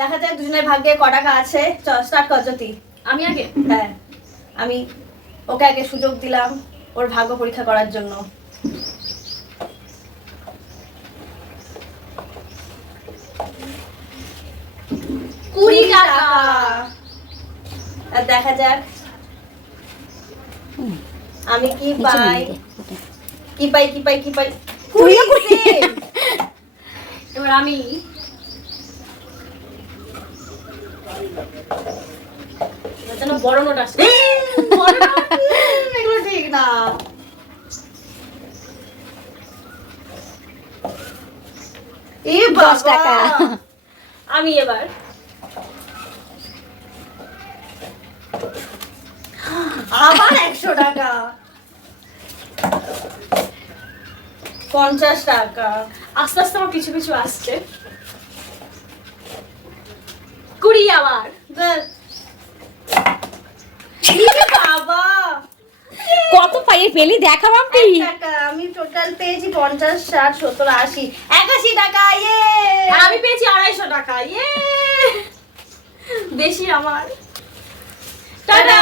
দেখা যাক দুজনের ভাগ্যে ক টাকা আছে। চল স্টার্ট কর জ্যোতি। আমি আগে? হ্যাঁ, আমি ওকে আগে সুযোগ দিলাম ওর ভাগ্য পরীক্ষা করার জন্য। কুড়ি টাকা। আর দেখা যাক আমি কি পাই। কি পাই কি পাই কি পাই? 20। এবার আমি যেন বড় নোট আসে। এগুলো ঠিক না। এ 10 টাকা। আমি এবার আবার 100 টাকা। 50 টাকা। আস্তে আস্তে আমার পিছু পিছু আসছে। 20 আবার। বাবা কত পেলি দেখা বাপি। 1 টাকা। আমি টোটাল পেয়েছি 50, 60, 70, 80, 81 টাকা। ইয়ে আর আমি পেয়েছি 250 টাকা। ইয়ে বেশি আমার। টাটা।